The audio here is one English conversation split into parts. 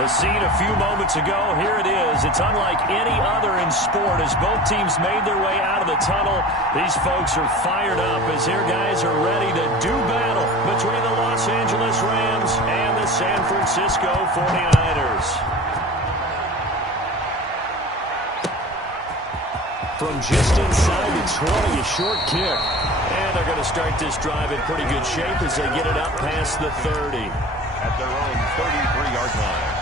The scene a few moments ago, here it is. It's unlike any other in sport as both teams made their way out of the tunnel. These folks are fired up as their guys are ready to do battle between the Los Angeles Rams and the San Francisco 49ers. From just inside the 20, a short kick. And they're going to start this drive in pretty good shape as they get it up past the 30. At their own 33-yard line.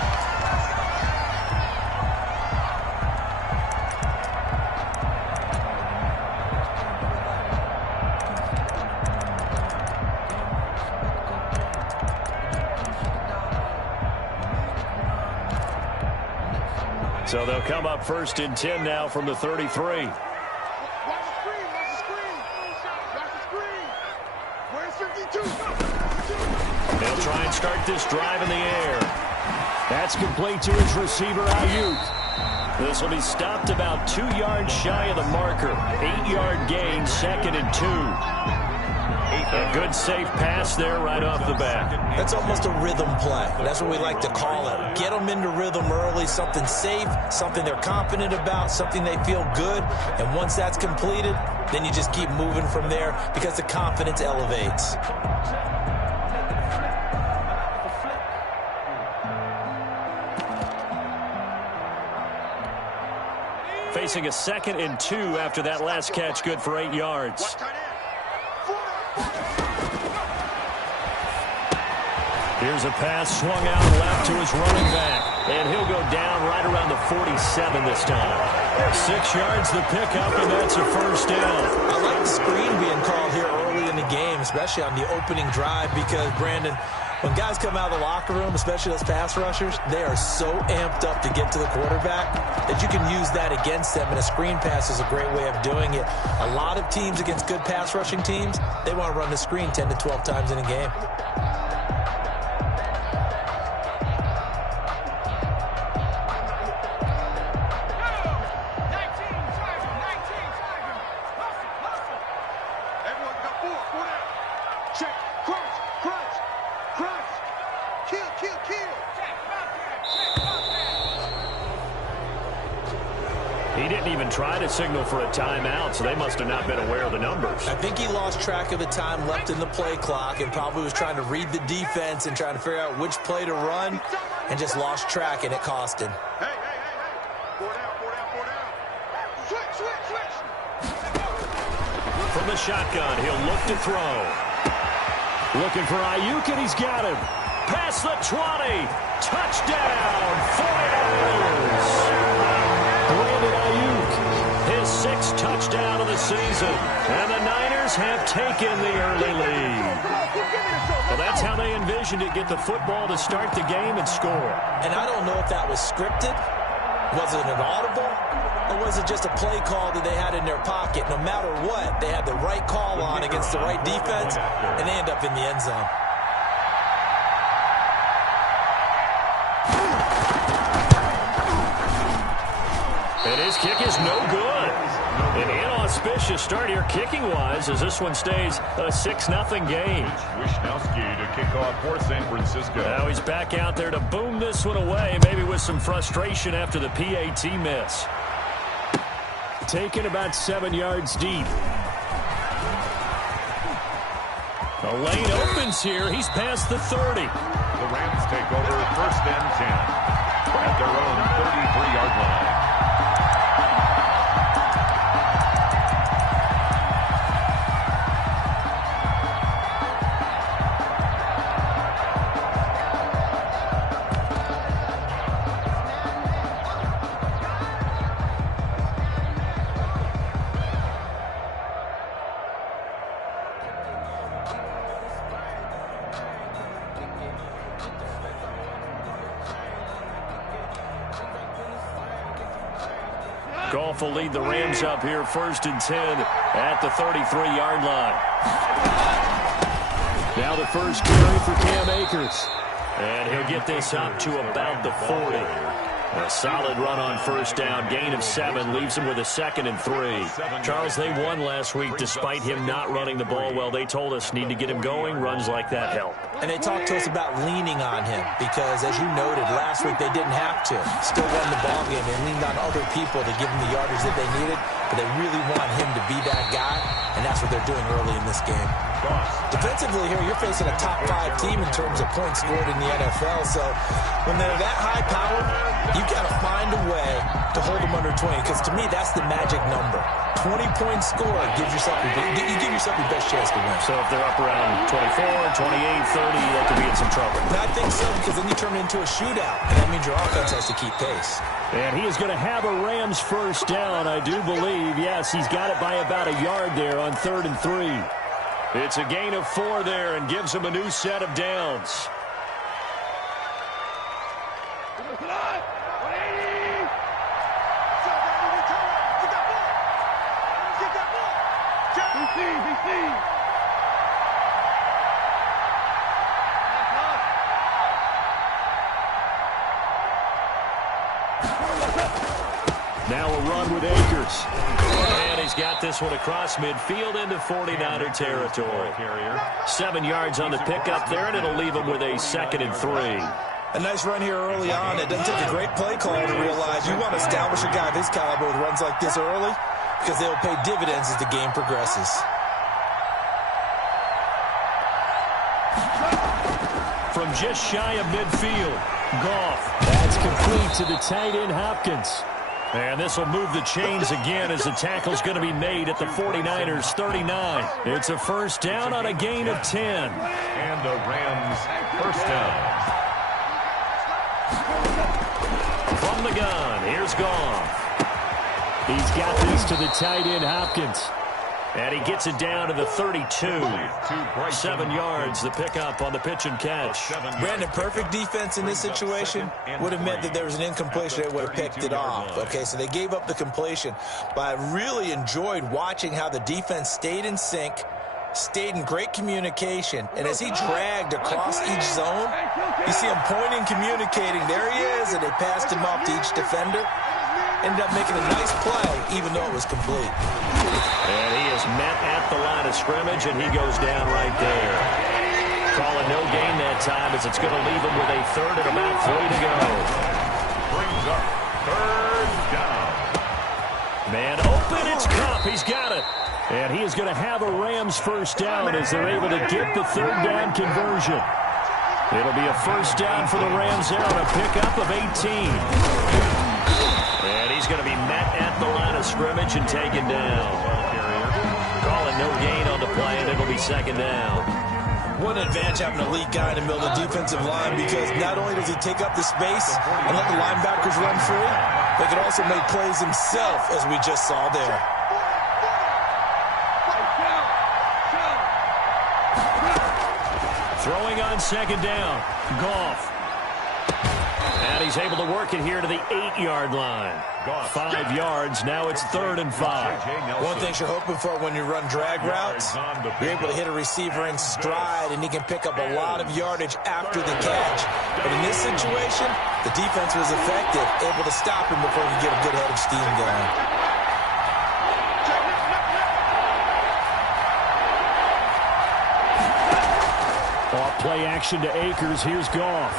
So they'll come up first and 10 now from the 33. They'll try and start this drive in the air. That's complete to his receiver, Ayuk. This will be stopped about 2 yards shy of the marker. 8-yard gain, 2nd and 2. A good safe pass there right off the bat. That's almost a rhythm play. That's what we like to call it. Get them into rhythm early, something safe, something they're confident about, something they feel good. And once that's completed, then you just keep moving from there because the confidence elevates. Facing a 2nd and 2 after that last catch, good for 8 yards. Here's a pass swung out left to his running back. And he'll go down right around the 47 this time. 6 yards the pickup, and that's a first down. I like the screen being called here early in the game, especially on the opening drive, because, Brandon, when guys come out of the locker room, especially those pass rushers, they are so amped up to get to the quarterback that you can use that against them, and a screen pass is a great way of doing it. A lot of teams against good pass rushing teams, they want to run the screen 10 to 12 times in a game. He didn't even try to signal for a timeout, so they must have not been aware of the numbers. I think he lost track of the time left in the play clock and probably was trying to read the defense and trying to figure out which play to run and just lost track, and it cost him. Hey. 4 down. Switch. From the shotgun, he'll look to throw. Looking for Ayuk, and he's got him. Past the 20. Touchdown, 49ers. Brandon Ayuk, his 6th touchdown of the season. And the Niners have taken the early lead. Well, that's how they envisioned it, get the football to start the game and score. And I don't know if that was scripted. Was it an audible? Or was it just a play call that they had in their pocket? No matter what, they had the right call on against the right defense, and they end up in the end zone. And his kick is no good. An inauspicious start here kicking-wise as this one stays a 6-0 game. Wisnowski to kick off for San Francisco. Now he's back out there to boom this one away, maybe with some frustration after the PAT miss. Taken about 7 yards deep. The lane opens here. He's past the 30. The Rams take over 1st and 10 at their own 33-yard line. Goff will lead the Rams up here 1st and 10 at the 33-yard line. Now the first carry for Cam Akers. And he'll get this up to about the 40. A solid run on first down. Gain of 7 leaves him with a 2nd and 3. Charles, they won last week despite him not running the ball well. They told us need to get him going. Runs like that help. And they talked to us about leaning on him because, as you noted, last week they didn't have to. Still won the ball game. They leaned on other people to give them the yardage that they needed, but they really want him to be that guy, and that's what they're doing early in this game. Defensively here, you're facing a top 5 team in terms of points scored in the NFL, so when they're that high power, you've got to find a way to hold them under 20, because to me, that's the magic number. 20 points scored gives yourself you give yourself your best chance to win. So if they're up around 24, 28, 30, they could be in some trouble. And I think so, because then you turn it into a shootout, and that means your offense has to keep pace. And he is going to have a Rams first down, I do believe. Yes, he's got it by about a yard there on 3rd and 3. It's a gain of 4 there and gives him a new set of downs. Now a run with Akers. And he's got this one across midfield into 49er territory. 7 yards on the pickup there, and it'll leave him with a 2nd and 3. A nice run here early on. It doesn't take a great play call to realize you want to establish a guy of his caliber with runs like this early, because they'll pay dividends as the game progresses. From just shy of midfield, Goff. That's complete to the tight end Hopkins. And this will move the chains again as the tackle's going to be made at the 49ers 39. It's a first down on a gain of 10. And the Rams first down. From the gun, here's Goff. He's got this to the tight end Hopkins. And he gets it down to the 32. 7 yards, the pickup on the pitch and catch. Brandon, perfect defense in this situation would have meant that there was an incompletion. They would have picked it off. Okay, so they gave up the completion. But I really enjoyed watching how the defense stayed in sync, stayed in great communication. And as he dragged across each zone, you see him pointing, communicating. There he is, and they passed him off to each defender. Ended up making a nice play, even though it was complete. And he is met at the line of scrimmage, and he goes down right there. Calling no gain that time, as it's going to leave him with a 3rd and about 3 to go. Brings up 3rd down. Man open, it's Kupp. He's got it. And he is going to have a Rams first down as they're able to get the 3rd down conversion. It'll be a first down for the Rams there on a pickup of 18. And he's going to be met at the line of scrimmage and taken down. Calling no gain on the play, and it'll be 2nd down. What an advantage having a elite guy in the middle of the defensive line, because not only does he take up the space and let the linebackers run free, but he can also make plays himself, as we just saw there. Throwing on 2nd down, Goff. And he's able to work it here to the 8-yard line. 5 yards, now it's 3rd and 5. One thing you're hoping for when you run drag routes, you're able to hit a receiver in stride, and he can pick up a lot of yardage after the catch. But in this situation, the defense was effective, able to stop him before he could get a good head of steam going. Off play action to Akers. Here's Goff.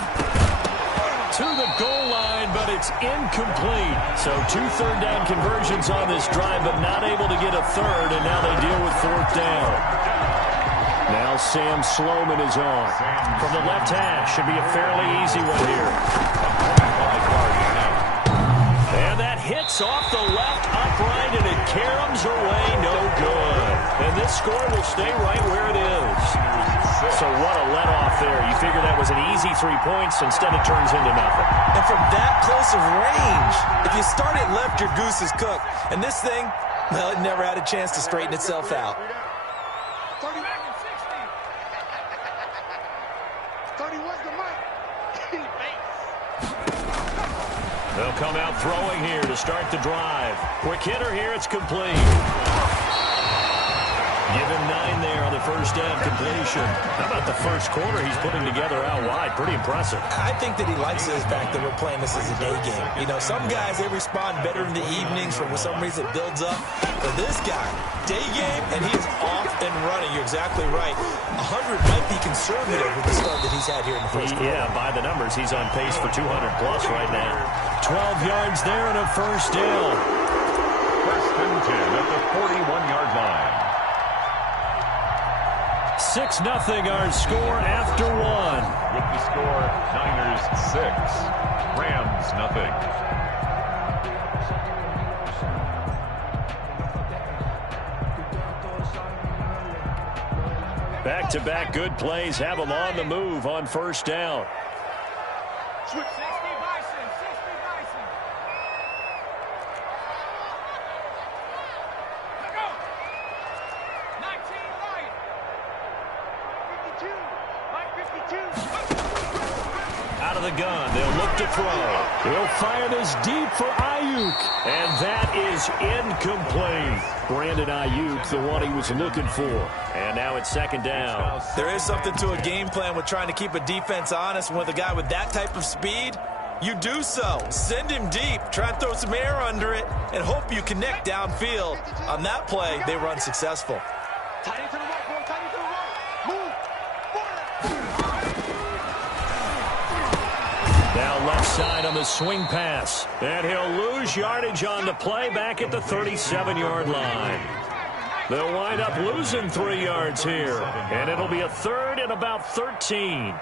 To the goal line, but it's incomplete. So 2 third down conversions on this drive, but not able to get a 3rd, and now they deal with 4th down. Now Sam Sloman is on. From the left hash, should be a fairly easy one here. And that hits off the left upright, and it caroms away, no good. And this score will stay right where it is. So what a let-off there. You figure that was an easy 3 points. Instead, it turns into nothing. And from that close of range, if you start it left, your goose is cooked. And this thing, well, it never had a chance to straighten itself out. 30 back and 60. 31's the mic. They'll come out throwing here to start the drive. Quick hitter here, it's complete. Give him 9 there on the first down completion. How about the first quarter he's putting together out wide? Pretty impressive. I think that he likes the fact that we're playing this as a day game. You know, some guys, they respond better in the evenings for some reason it builds up. But this guy, day game, and he is off and running. You're exactly right. 100 might be conservative with the start that he's had here in the first quarter. Yeah, by the numbers, he's on pace for 200-plus right now. 12 yards there and a first down. First and 10 at the 41-yard line. 6-0 our score after 1. With the score, Niners 6, Rams nothing. Back-to-back good plays have them on the move on first down. Switch 60 Bison, 60 Bison. Let go. 19 Lion. 52. Mike 52. Out of the gun, they'll look to throw. He'll fire this deep for Ayuk, and that is incomplete. Brandon Ayuk, the one he was looking for. And now it's second down. There is something to a game plan with trying to keep a defense honest. With a guy with that type of speed, you do so. Send him deep, try and throw some air under it, and hope you connect downfield. On that play, they run successful. Tight end to the right, boy. Tight end to the right. Move. Now left side on the swing pass. And he'll lose yardage on the play back at the 37-yard line. They'll wind up losing 3 yards here. And it'll be a third and about 13.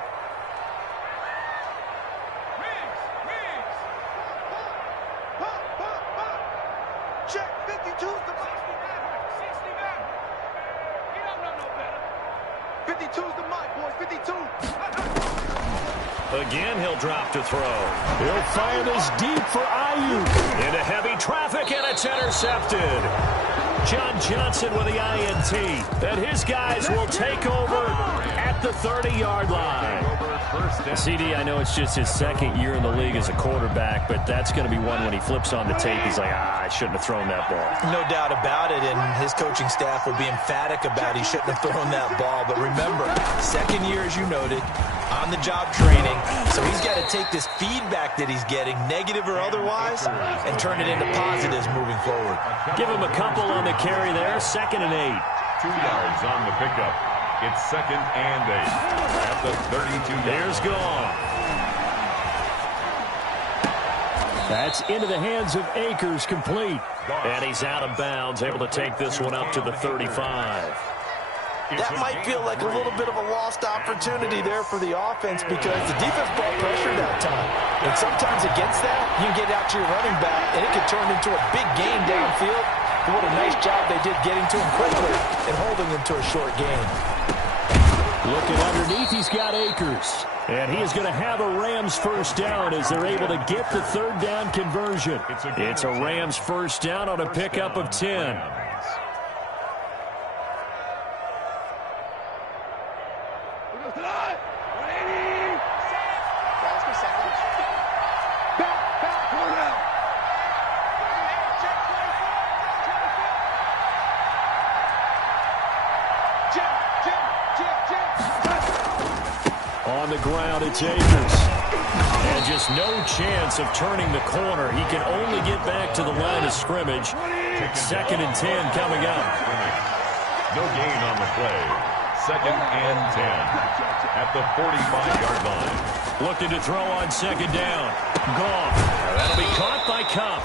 Check 52's the Mike. 60 back. He don't know no better. 52's the Mike, boys. 52. Again, he'll drop to throw. He'll fire this deep for Ayuk. Into heavy traffic, and it's intercepted. John Johnson with the INT. And his guys will take over at the 30-yard line. CD, I know it's just his second year in the league as a quarterback, but that's going to be one when he flips on the tape. He's like, I shouldn't have thrown that ball. No doubt about it, and his coaching staff will be emphatic about he shouldn't have thrown that ball. But remember, second year, as you noted, on-the-job training, so he's got to take this feedback that he's getting, negative or otherwise, and turn it into positives moving forward. Give him a couple on the carry there, 2nd and 8. 2 yards on the pickup. It's 2nd and 8 at the 32. There's gone. That's into the hands of Akers, complete. And he's out of bounds, able to take this one up to the 35. That might feel like a little bit of a lost opportunity there for the offense because the defense brought pressure that time. And sometimes against that, you can get out to your running back, and it could turn into a big gain downfield. But what a nice job they did getting to him quickly and holding him to a short gain. Looking underneath, he's got Akers. And he is going to have a Rams first down as they're able to get the third down conversion. It's a Rams first down on a pickup of 10. On the ground, it's Akers. And just no chance of turning the corner. He can only get back to the line of scrimmage. 2nd and 10 coming up. No gain on the play. 2nd and 10 at the 45-yard line. Looking to throw on 2nd down. Gone. That'll be caught by Cup.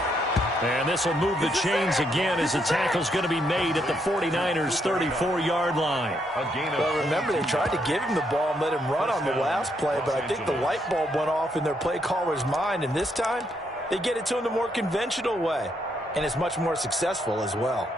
And this will move the chains again as the tackle's going to be made at the 49ers' 34-yard line. Well, remember, they tried to give him the ball and let him run on the last play, but I think the light bulb went off in their play caller's mind, and this time they get it to him the more conventional way, and it's much more successful as well.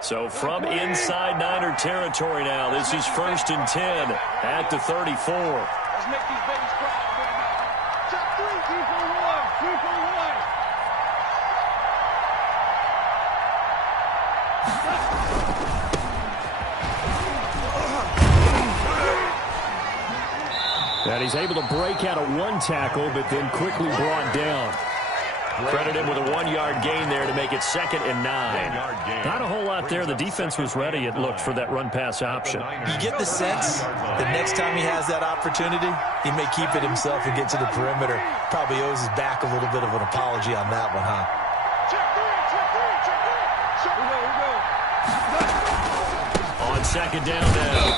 So from inside Niner territory now, this is 1st and 10 at the 34. Let's make these babies cry. Top 3, 3 for 1, 3 for 1. And he's able to break out of one tackle, but then quickly brought down. Credit him with a 1-yard gain there to make it 2nd and 9. Not a whole lot there. The defense was ready, it looked, for that run-pass option. You get the sense that next time he has that opportunity, he may keep it himself and get to the perimeter. Probably owes his back a little bit of an apology on that one, huh? On 2nd down now,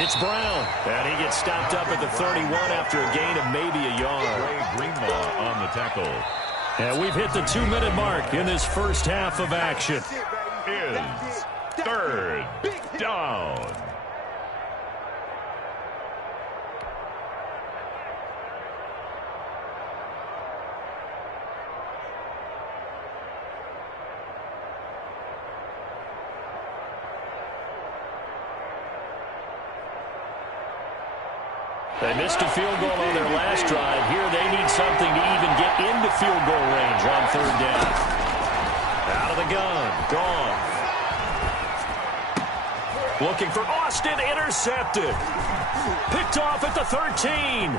it's Brown. And he gets stopped up at the 31 after a gain of maybe a yard. Greenlaw on the tackle. And we've hit the 2-minute mark in this first half of action. Is 3rd down. They missed a field goal on their last drive. Here they need something to even get into field goal range on 3rd down. Out of the gun. Gone. Looking for Austin. Intercepted. Picked off at the 13.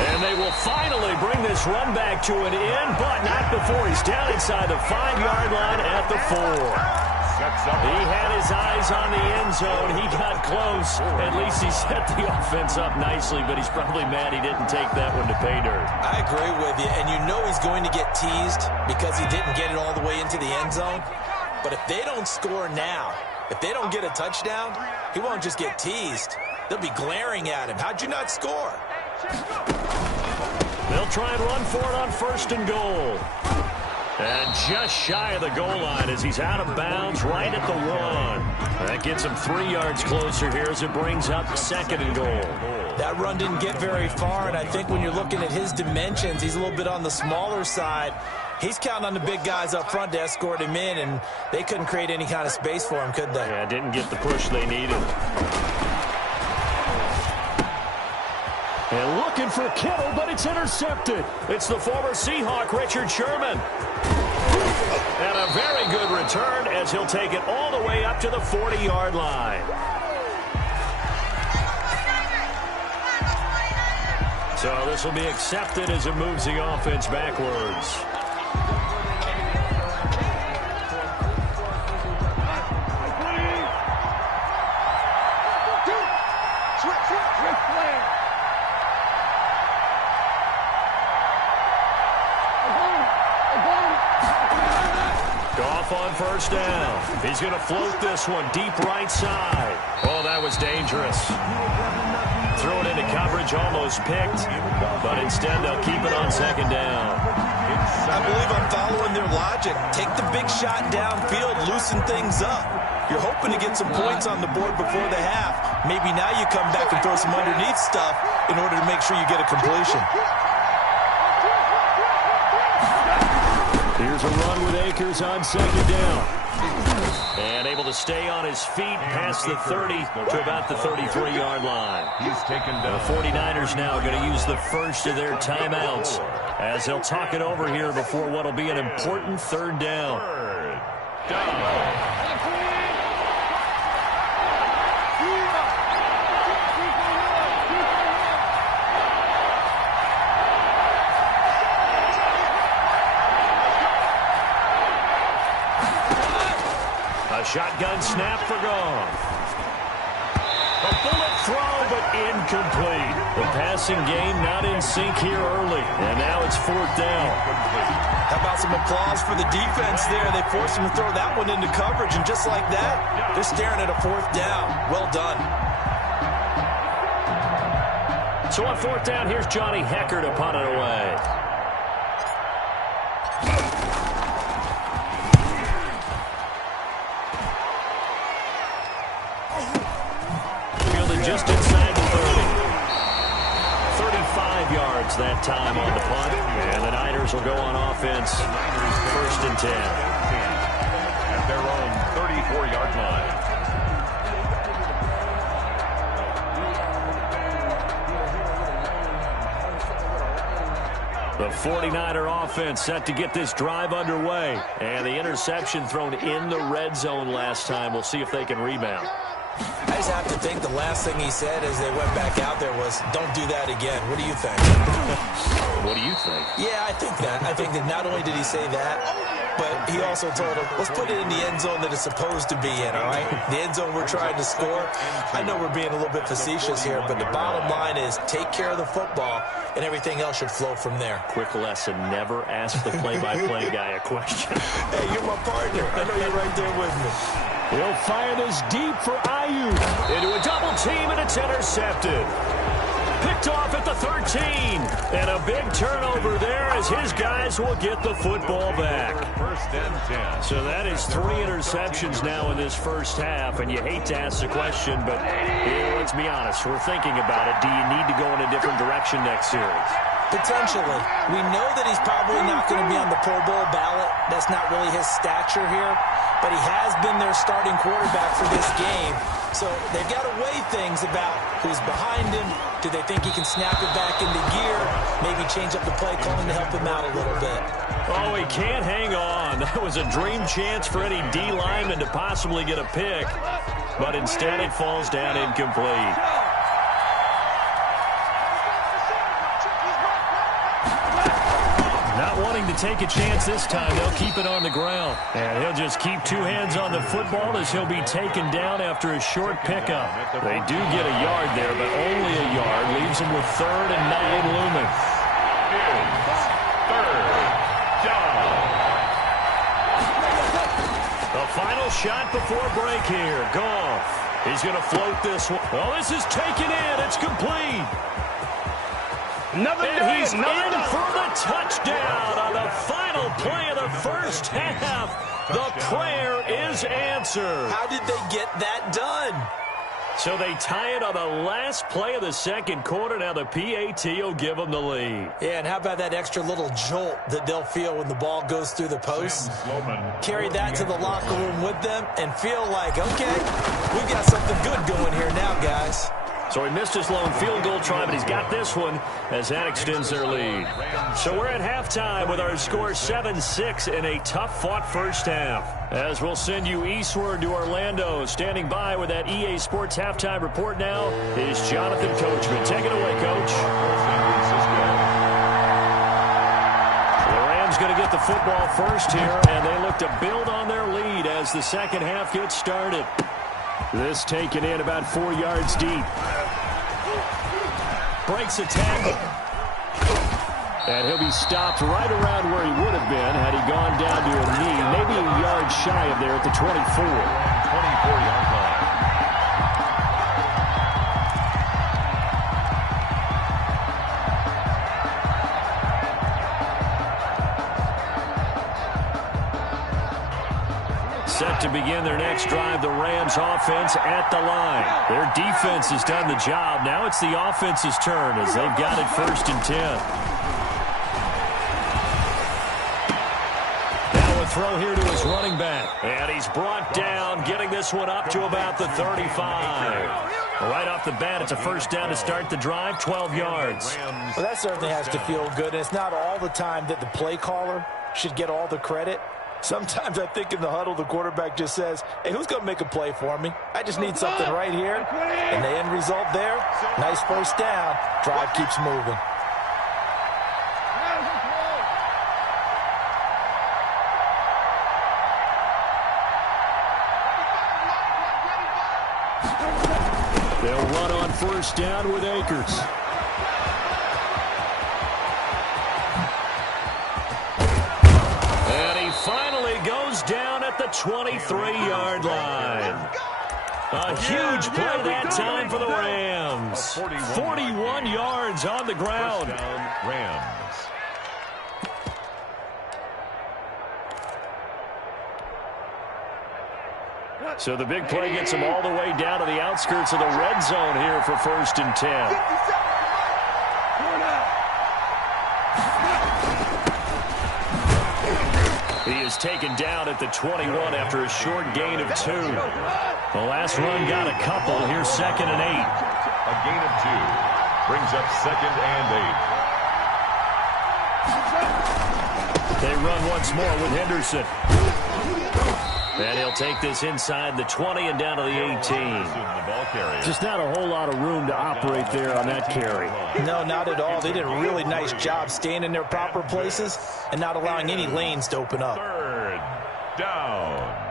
And they will finally bring this run back to an end, but not before he's down inside the 5-yard line at the 4. He had his eyes on the end zone. He got close. At least he set the offense up nicely, but he's probably mad he didn't take that one to pay dirt. I agree with you, and you know he's going to get teased because he didn't get it all the way into the end zone. But if they don't score now, if they don't get a touchdown, he won't just get teased. They'll be glaring at him. How'd you not score? They'll try and run for it on 1st and goal. And just shy of the goal line as he's out of bounds right at the 1. That gets him 3 yards closer here as it brings up 2nd and goal. That run didn't get very far, and I think when you're looking at his dimensions, he's a little bit on the smaller side. He's counting on the big guys up front to escort him in, and they couldn't create any kind of space for him, could they? Yeah, didn't get the push they needed. And looking for Kittle, but it's intercepted. It's the former Seahawk, Richard Sherman. And a very good return as he'll take it all the way up to the 40-yard line. So this will be accepted as it moves the offense backwards. On 1st down. He's going to float this one deep right side. Oh, that was dangerous. Throw it into coverage, almost picked, but instead they'll keep it on 2nd down. I believe I'm following their logic. Take the big shot downfield, loosen things up. You're hoping to get some points on the board before the half. Maybe now you come back and throw some underneath stuff in order to make sure you get a completion. Here's a run with Akers on 2nd down. And able to stay on his feet past the 30 to about the 33-yard line. He's taken down. The 49ers now going to use the first of their timeouts as they'll talk it over here before what will be an important 3rd down. 3rd down. A shotgun snap for Goff. A bullet throw, but incomplete. The passing game not in sync here early. And now it's 4th down. How about some applause for the defense there? They forced him to throw that one into coverage, and just like that, they're staring at a 4th down. Well done. So on 4th down, here's Johnny Hecker to punt it away. Just inside the 30. 35 yards that time on the punt. And the Niners will go on offense. 1st and 10. At their own 34-yard line. The 49er offense set to get this drive underway. And the interception thrown in the red zone last time. We'll see if they can rebound. I just have to think the last thing he said as they went back out there was, don't do that again. What do you think? What do you think? Yeah, I think that. I think that not only did he say that, but he also told him, let's put it in the end zone that it's supposed to be in, all right? The end zone we're trying to score. I know we're being a little bit facetious here, but the bottom line is take care of the football, and everything else should flow from there. Quick lesson, never ask the play-by-play guy a question. Hey, you're my partner. I know you're right there with me. He'll fire this deep for Ayuk. Into a double team, and it's intercepted. Picked off at the 13. And a big turnover there as his guys will get the football back. First and 10. So that is 3 interceptions now in this first half. And you hate to ask the question, but let's be honest. We're thinking about it. Do you need to go in a different direction next series? Potentially. We know that he's probably not going to be on the Pro Bowl ballot. That's not really his stature here. But he has been their starting quarterback for this game. So they've got to weigh things about who's behind him. Do they think he can snap it back into gear? Maybe change up the play calling to help him out a little bit. Oh, he can't hang on. That was a dream chance for any D lineman to possibly get a pick. But instead it falls down incomplete. Not wanting to take a chance this time, they'll keep it on the ground. And he'll just keep 2 hands on the football as he'll be taken down after a short pickup. They do get a yard there, but only a yard. Leaves them with 3rd and 9 looming. Third down. The final shot before break here. Goff. He's going to float this one. Oh, this is taken in. It's complete. And he's in for the touchdown on the final play of the first half. The prayer is answered. How did they get that done? So they tie it on the last play of the second quarter. Now the PAT will give them the lead. Yeah, and how about that extra little jolt that they'll feel when the ball goes through the post? Carry that to the locker room with them and feel like, okay, we've got something good going here now, guys. So he missed his lone field goal try, but he's got this one as that extends their lead. So we're at halftime with our score 7-6 in a tough-fought first half. As we'll send you eastward to Orlando. Standing by with that EA Sports halftime report now is Jonathan Coachman. Take it away, Coach. The Rams going to get the football first here, and they look to build on their lead as the second half gets started. This taken in about 4 yards deep. Breaks a tackle. And he'll be stopped right around where he would have been had he gone down to a knee. Maybe a yard shy of there at the 24. 24-yard line. Set to begin their next drive, the Rams offense at the line. Their defense has done the job. Now it's the offense's turn as they've got it 1st and 10. Now a throw here to his running back. And he's brought down, getting this one up to about the 35. Right off the bat, it's a first down to start the drive, 12 yards. Well, that certainly has to feel good. And it's not all the time that the play caller should get all the credit. Sometimes I think in the huddle, the quarterback just says, hey, who's going to make a play for me? I just need something right here. And the end result there, nice first down. Drive keeps moving. They'll run on first down with Akers. Finally goes down at the 23-yard line. A huge play that time for the Rams. 41 yards on the ground. Rams. So the big play gets them all the way down to the outskirts of the red zone here for 1st and 10. He is taken down at the 21 after a short gain of 2. The last run got a couple. Here's 2nd and 8. A gain of 2 brings up 2nd and 8. They run once more with Henderson. And he'll take this inside the 20 and down to the 18. Just not a whole lot of room to operate there on that carry. No, not at all. They did a really nice job staying in their proper places and not allowing any lanes to open up. Third down.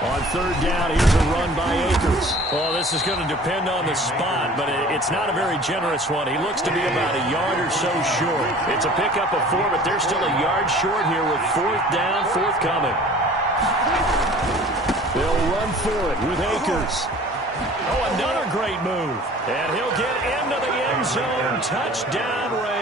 On third down, here's a run by Akers. Well, this is going to depend on the spot, but it's not a very generous one. He looks to be about a yard or so short. It's a pickup of 4, but they're still a yard short here with fourth down, forthcoming. They'll run for it with Akers. Oh, another great move. And he'll get into the end zone. Touchdown, Rams.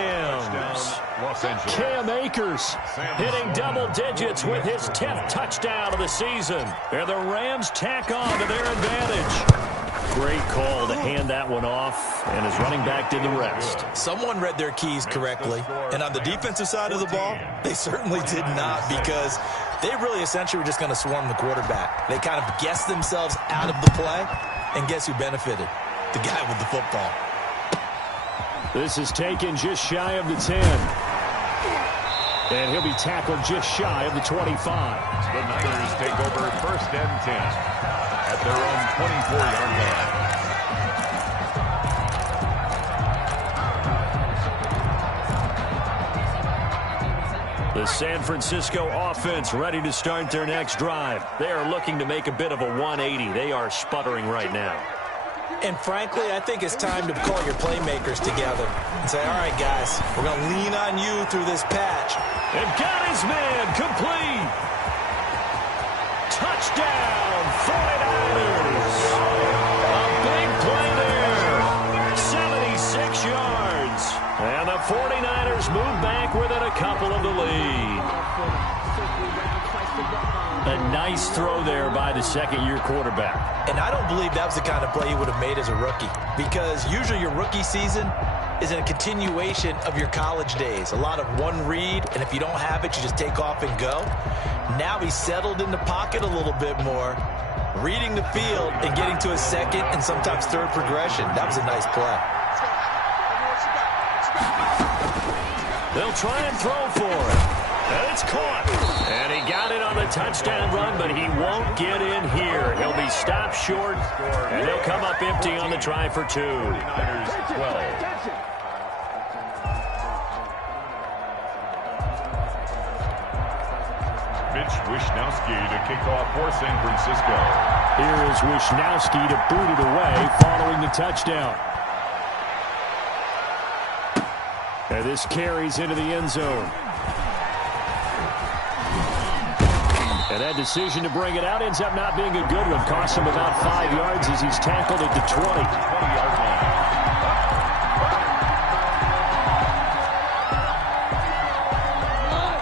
Cam Akers hitting double digits with his 10th touchdown of the season. And the Rams tack on to their advantage. Great call to hand that one off, and his running back did the rest. Someone read their keys correctly, and on the defensive side of the ball, they certainly did not, because they really essentially were just going to swarm the quarterback. They kind of guessed themselves out of the play, and guess who benefited? The guy with the football. This is taken just shy of the 10. And he'll be tackled just shy of the 25. The Niners take over first and 10 at their own 24-yard line. The San Francisco offense ready to start their next drive. They are looking to make a bit of a 180. They are sputtering right now. And frankly, I think it's time to call your playmakers together and say, all right, guys, we're going to lean on you through this patch. And got his man complete. Touchdown, 49ers. A big play there. 76 yards. And the 49ers move back within a couple of the lead. A nice throw there by the second-year quarterback. And I don't believe that was the kind of play he would have made as a rookie, because usually your rookie season is a continuation of your college days. A lot of one read, and if you don't have it, you just take off and go. Now he's settled in the pocket a little bit more, reading the field and getting to a second and sometimes third progression. That was a nice play. They'll try and throw for it. And it's caught. And he got it on the touchdown run, but he won't get in here. He'll be stopped short, and they'll come up empty on the try for 2. 12. Mitch Wishnowsky to kick off for San Francisco. Here is Wishnowsky to boot it away following the touchdown. And this carries into the end zone. And that decision to bring it out ends up not being a good one. Cost him about 5 yards as he's tackled at the 20. 20-yard line.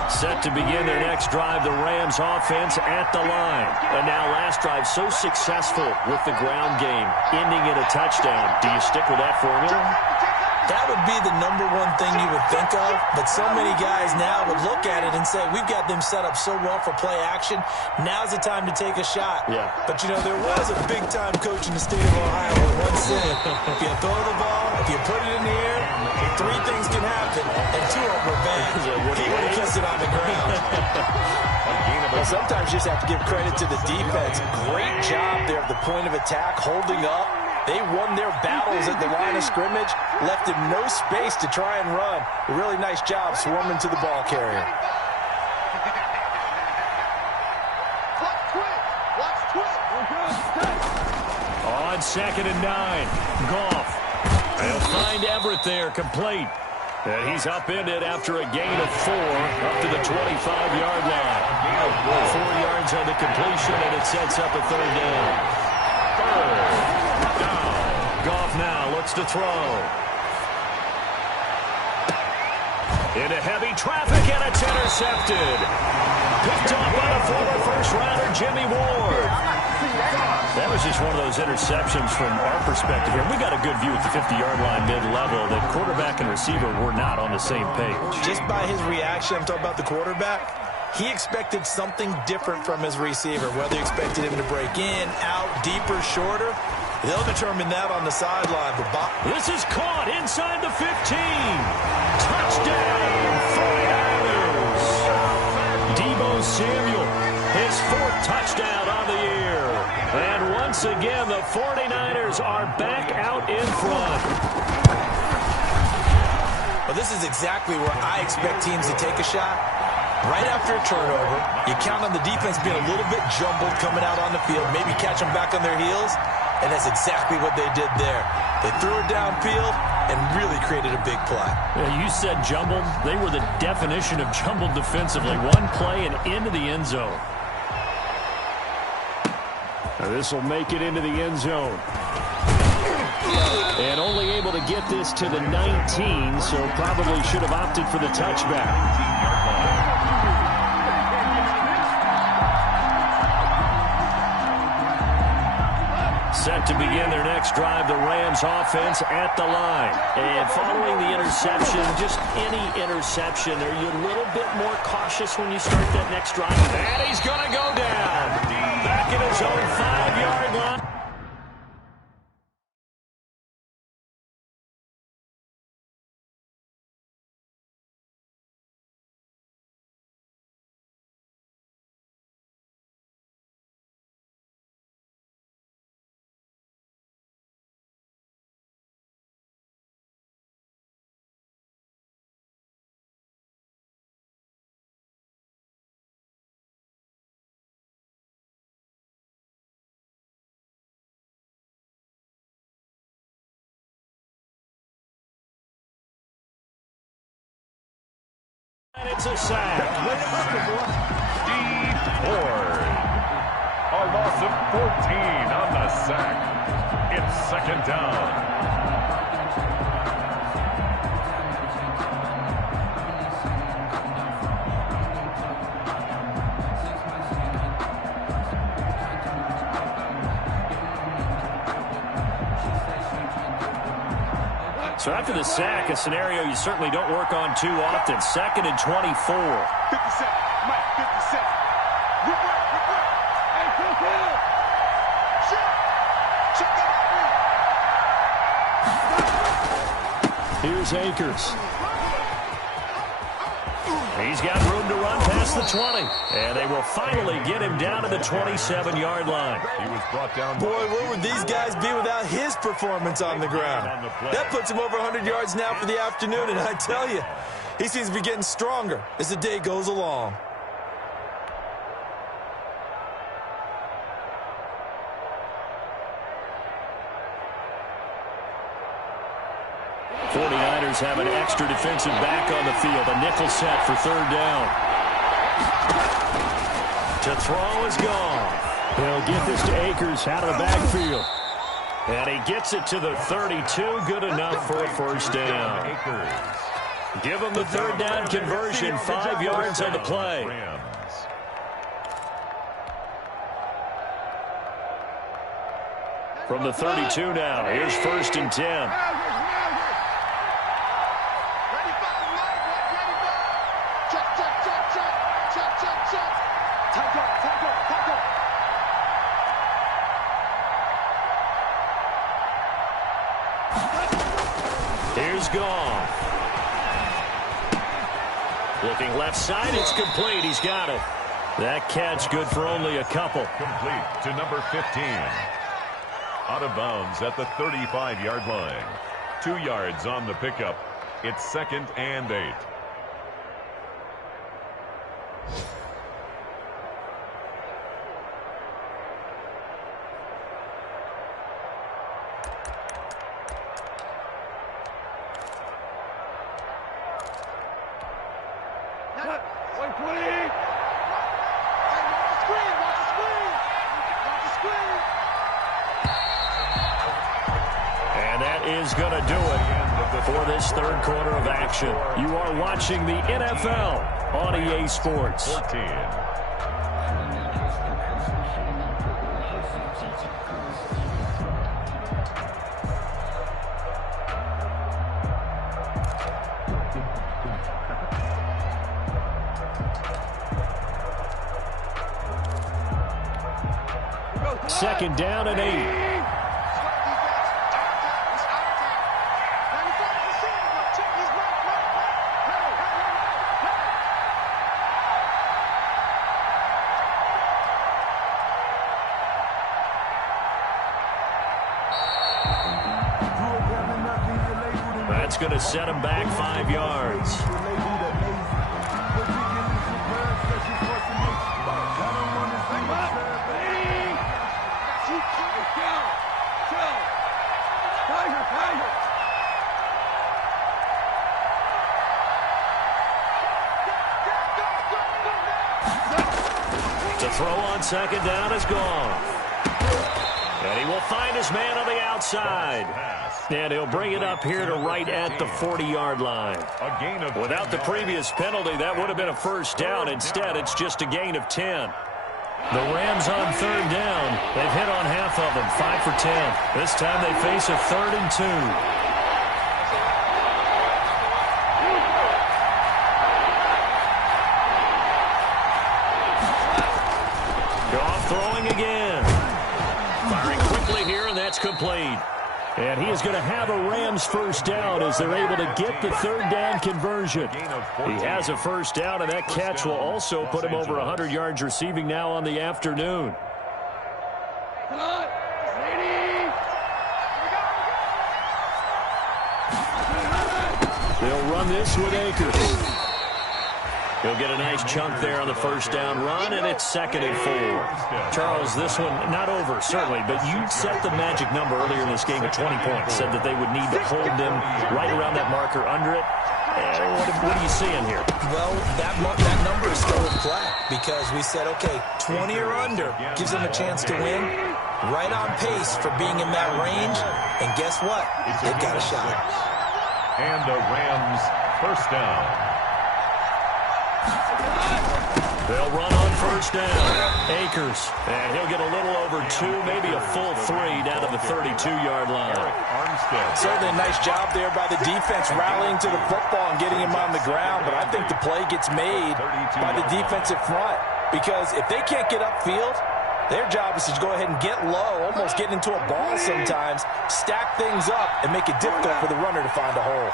Set to begin their next drive, the Rams offense at the line. And now last drive so successful with the ground game, ending in a touchdown. Do you stick with that formula? That would be the number one thing you would think of, but so many guys now would look at it and say, we've got them set up so well for play action, now's the time to take a shot. Yeah. But, you know, there was a big-time coach in the state of Ohio who once said, if you throw the ball, if you put it in the air, 3 things can happen, and 2 of them are bad. He would have kissed it on the ground. Well, sometimes you just have to give credit to the defense. Great job there at the point of attack, holding up. They won their battles at the line of scrimmage, left him no space to try and run. A really nice job swarming to the ball carrier. On 2nd and 9, Goff. They'll find Everett there, complete. And he's upended after a gain of 4 up to the 25-yard line. 4 yards on the completion, and it sets up a 3rd down. Goff now looks to throw. Into heavy traffic, and it's intercepted. Picked up by the former first-rounder Jimmy Ward. That was just one of those interceptions from our perspective here. We got a good view at the 50-yard line mid-level that quarterback and receiver were not on the same page. Just by his reaction, I'm talking about the quarterback, he expected something different from his receiver, whether he expected him to break in, out, deeper, shorter. They'll determine that on the sideline. This is caught inside the 15. Touchdown, 49ers. Deebo Samuel, his 4th touchdown on the year. And once again, the 49ers are back out in front. Well, this is exactly where I expect teams to take a shot. Right after a turnover, you count on the defense being a little bit jumbled coming out on the field, maybe catch them back on their heels. And that's exactly what they did there. They threw it downfield and really created a big play. Yeah, you said jumbled. They were the definition of jumbled defensively. One play and into the end zone. Now this will make it into the end zone. And only able to get this to the 19, so probably should have opted for the touchback. Set to begin their next drive, the Rams offense at the line. And following the interception, just any interception, are you a little bit more cautious when you start that next drive? And he's going to go down. Back in his own 5-yard line. And it's a sack. Steve Ford. A loss of 14 on the sack. It's 2nd down. So after the sack, a scenario you certainly don't work on too often. 2nd and 24. 50 cents. Mike, 50 cents. Good work, good work. Hey, pull through. Check. Check that out. Here's Akers. He's got room to run past the 20. And they will finally get him down to the 27-yard line. He was brought down. Boy, where would these guys be without his performance on the ground? That puts him over 100 yards now for the afternoon, and I tell you, he seems to be getting stronger as the day goes along. Have an extra defensive back on the field. A nickel set for 3rd down. To throw is gone. He'll get this to Akers out of the backfield. And he gets it to the 32. Good enough for a 1st down. Give him the 3rd down conversion. 5 yards on the play. From the 32 now, here's 1st and 10. Here's Goff. Looking left side, it's complete. He's got it. That catch good for only a couple. Complete to number 15. Out of bounds at the 35-yard line. 2 yards on the pickup. It's 2nd and 8. Is going to do it for this 3rd quarter of action. You are watching the NFL on EA Sports. 14. second down and 8. That's going to set him back 5 yards. The throw on second down is gone. And he will find his man on the outside. And he'll bring it up here to right at the 40-yard line. Without the previous penalty, that would have been a first down. Instead, it's just a gain of 10. The Rams on third down. They've hit on half of them, 5 for 10. This time they face a 3rd and 2. Throwing again. Firing quickly here, and that's complete. And he is going to have a Rams first down as they're able to get the 3rd down conversion. He has a first down, and that catch will also put him over 100 yards receiving now on the afternoon. They'll run this with Akers. He'll get a nice chunk there on the first down run, and it's 2nd and 4. Charles, this one not over, certainly, but you set the magic number earlier in this game at 20 points, said that they would need to hold them right around that marker under it. What are you seeing here? Well, that number is still in play because we said, okay, 20 or under gives them a chance to win. Right on pace for being in that range, and guess what? They've got a shot. And the Rams first down. They'll run on first down. Akers. And he'll get a little over 2, maybe a full 3 down to the 32-yard line. Certainly a nice job there by the defense rallying to the football and getting him on the ground. But I think the play gets made by the defensive front because if they can't get upfield, their job is to go ahead and get low, almost get into a ball sometimes, stack things up, and make it difficult for the runner to find a hole.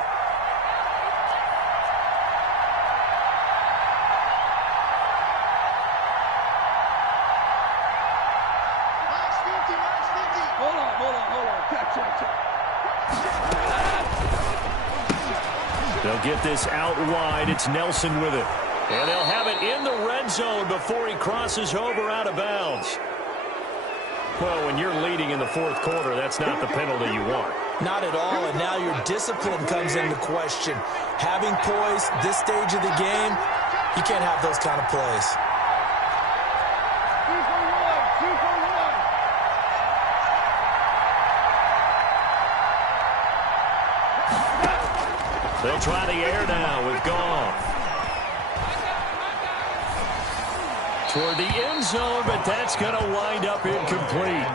They'll get this out wide. It's Nelson with it. And they'll have it in the red zone before he crosses over out of bounds. Well, when you're leading in the 4th quarter, that's not the penalty you want. Not at all, and now your discipline comes into question. Having poise this stage of the game, you can't have those kind of plays. They'll try the air now with Goff. Toward the end zone, but that's going to wind up incomplete.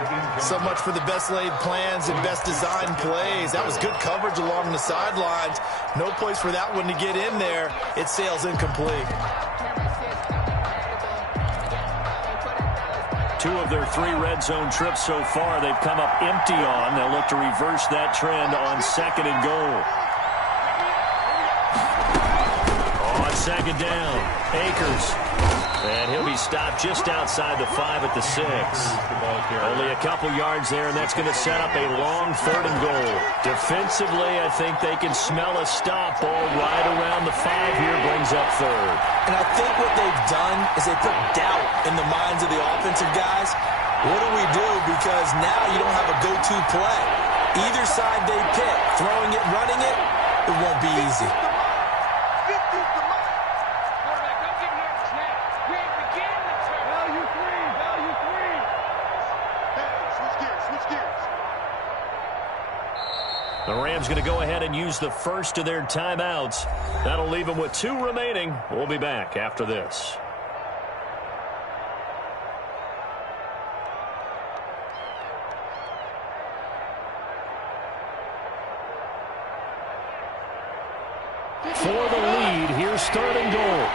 So much for the best laid plans and best designed plays. That was good coverage along the sidelines. No place for that one to get in there. It sails incomplete. 2 of their 3 red zone trips so far, they've come up empty on. They'll look to reverse that trend on 2nd and goal. On 2nd down, Akers. And he'll be stopped just outside the 5 at the 6. Only a couple yards there, and that's going to set up a long 3rd and goal. Defensively, I think they can smell a stop ball right around the 5 here, brings up 3rd. And I think what they've done is they put doubt in the minds of the offensive guys. What do we do? Because now you don't have a go-to play. Either side they pick, throwing it, running it, it won't be easy. The Rams going to go ahead and use the first of their timeouts. That'll leave them with 2 remaining. We'll be back after this. For the lead, here's 3rd and goal.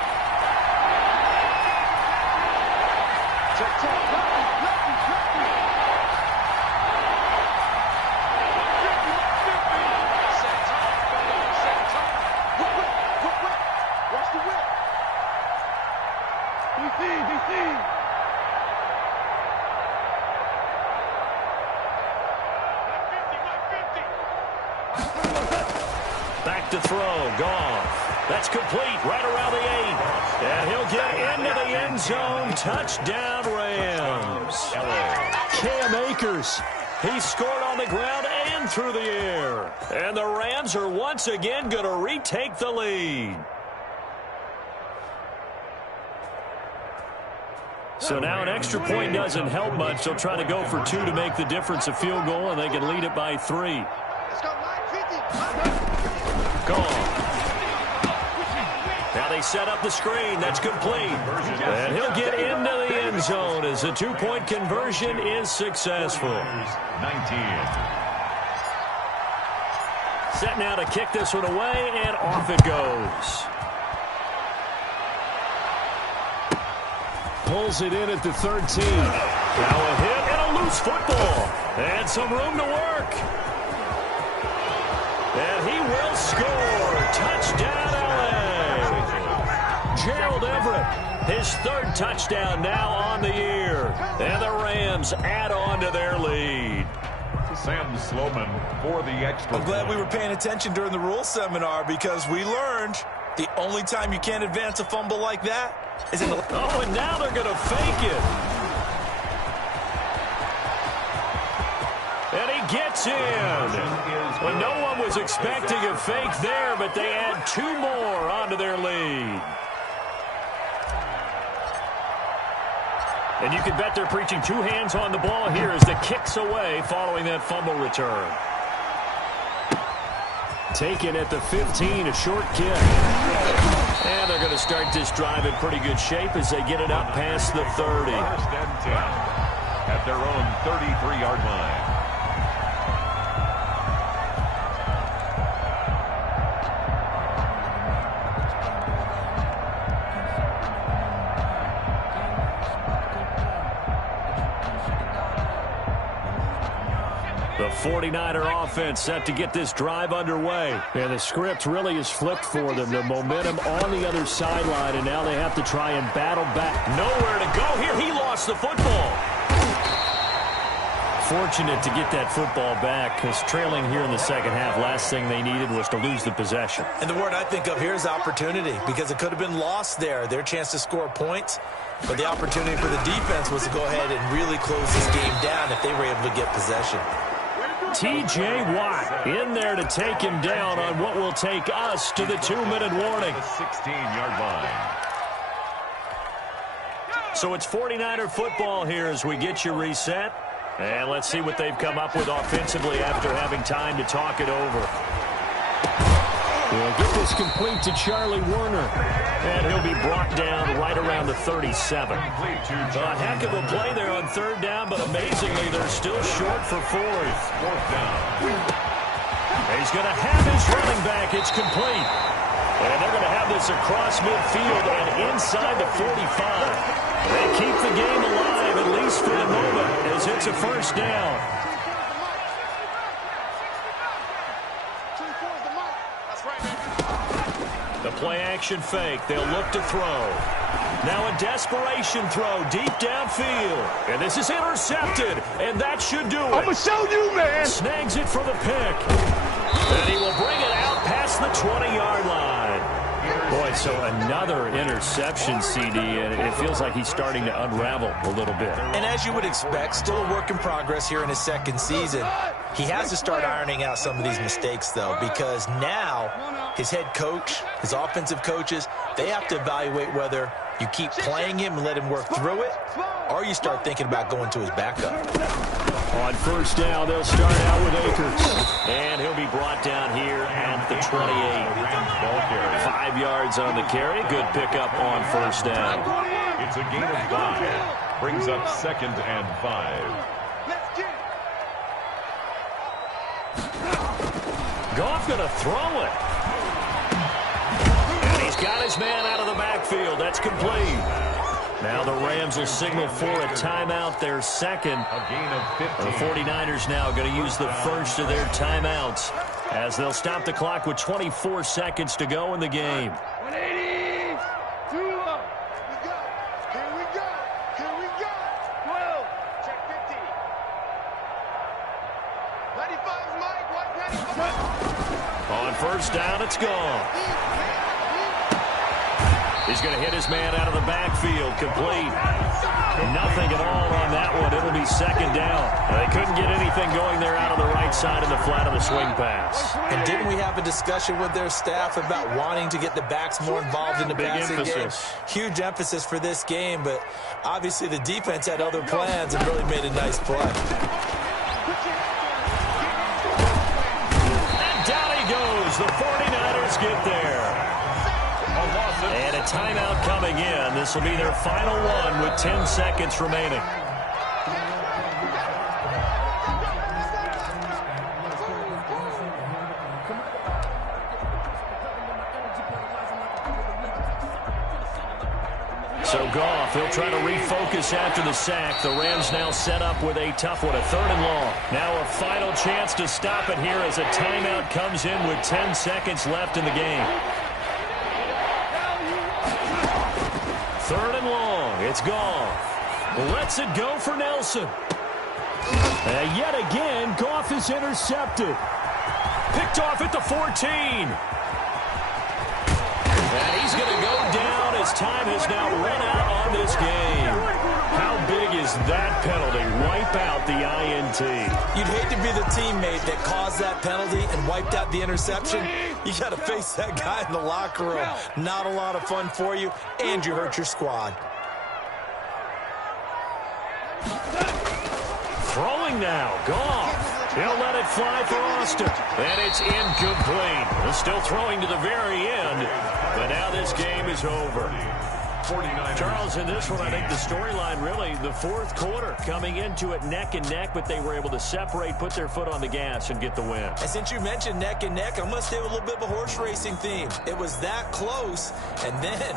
to throw. Goff. That's complete right around the 8. And he'll get into the end zone. Touchdown, Rams. Cam Akers. He scored on the ground and through the air. And the Rams are once again going to retake the lead. So now an extra point doesn't help much. They'll try to go for 2 to make the difference a field goal, and they can lead it by 3. Gone. Now they set up the screen. That's complete. And he'll get into the end zone as the 2-point conversion is successful. 19. Set now to kick this one away, and off it goes. Pulls it in at the 13. Now a hit and a loose football. And some room to work. And he will score. Touchdown, LA. Gerald Everett, his 3rd touchdown now on the year. And the Rams add on to their lead. Sam Sloman for the extra. I'm glad we were paying attention during the rules seminar because we learned the only time you can't advance a fumble like that is in the... Oh, and now they're going to fake it. And he gets in. Well, no one was expecting a fake there, but they add 2 more onto their lead. And you can bet they're preaching 2 hands on the ball here as the kick's away following that fumble return. Taken at the 15, a short kick. And they're going to start this drive in pretty good shape as they get it up past the 30. 1st and 10 at their own 33-yard line. The 49er offense set to get this drive underway. And the script really is flipped for them. The momentum on the other sideline, and now they have to try and battle back. Nowhere to go here. He lost the football. Fortunate to get that football back because trailing here in the second half, last thing they needed was to lose the possession. And the word I think of here is opportunity because it could have been lost there. Their chance to score points. But the opportunity for the defense was to go ahead and really close this game down if they were able to get possession. T.J. Watt in there to take him down on what will take us to the 2-minute warning. The 16-yard line. So it's 49er football here as we get you reset. And let's see what they've come up with offensively after having time to talk it over. We'll get this complete to Charlie Warner. And he'll be brought down right around the 37. A heck of a play there on 3rd down, but amazingly, they're still short for 4th. 4th down. He's going to have his running back. It's complete. And they're going to have this across midfield and inside the 45. They keep the game alive, at least for the moment, as it's a 1st down. The play-action fake. They'll look to throw. Now a desperation throw deep downfield. And this is intercepted. And that should do it. I'm going to show you, man. Snags it for the pick. And he will bring it out past the 20-yard line. Boy, so another interception, CD, and it feels like he's starting to unravel a little bit. And as you would expect, still a work in progress here in his 2nd season. He has to start ironing out some of these mistakes, though, because now his head coach, his offensive coaches, they have to evaluate whether you keep playing him and let him work through it, or you start thinking about going to his backup. On 1st down, they'll start out with Akers. And he'll be brought down here at the 28. 5 yards on the carry. Good pickup on 1st down. It's a gain of 5. Brings up 2nd and 5. Goff going to throw it. And he's got his man out of the backfield. That's complete. Now the Rams will signal for a timeout, their 2nd. A gain of 15. The 49ers now going to use the 1st of their timeouts as they'll stop the clock with 24 seconds to go in the game. 180. 2 up. Here we go. Here we go. 12. Check 50. 95 is Mike. Watch 95. On first down. It's gone. He's going to hit his man out of the backfield. Complete. Nothing at all on that one. It'll be second down. They couldn't get anything going there out of the right side in the flat of the swing pass. And didn't we have a discussion with their staff about wanting to get the backs more involved in the passing game? Huge emphasis for this game, but obviously the defense had other plans and really made a nice play. And down he goes. The 49ers get there. And a timeout coming in. This will be their final one with 10 seconds remaining. So Goff, he'll try to refocus after the sack. The Rams now set up with a tough one, a 3rd and long. Now a final chance to stop it here as a timeout comes in with 10 seconds left in the game. 3rd and long. It's Goff. Lets it go for Nelson. And yet again, Goff is intercepted. Picked off at the 14. And he's going to go down as time has now run out on this game. How big is that penalty? Wipe out the INT. You'd hate to be the teammate that caused that penalty and wiped out the interception. You got to face that guy in the locker room. Not a lot of fun for you, and you hurt your squad. Throwing now, Goff. He'll let it fly for Austin. And it's incomplete. He's still throwing to the very end. But now this game is over. 49ers. Charles, in this one, I think the storyline really, the 4th quarter, coming into it neck and neck, but they were able to separate, put their foot on the gas, and get the win. And since you mentioned neck and neck, I'm going to stay with a little bit of a horse racing theme. It was that close, and then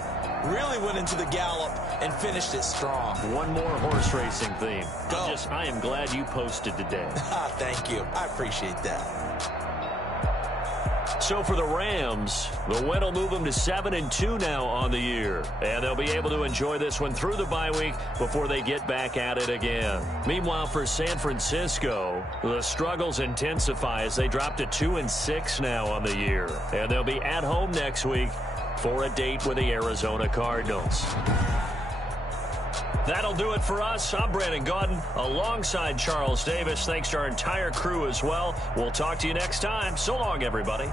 really went into the gallop and finished it strong. One more horse racing theme. Go. I am glad you posted today. Thank you. I appreciate that. So for the Rams, the win will move them to 7-2 now on the year. And they'll be able to enjoy this one through the bye week before they get back at it again. Meanwhile, for San Francisco, the struggles intensify as they drop to 2-6 now on the year. And they'll be at home next week for a date with the Arizona Cardinals. That'll do it for us. I'm Brandon Gaudin alongside Charles Davis. Thanks to our entire crew as well. We'll talk to you next time. So long, everybody.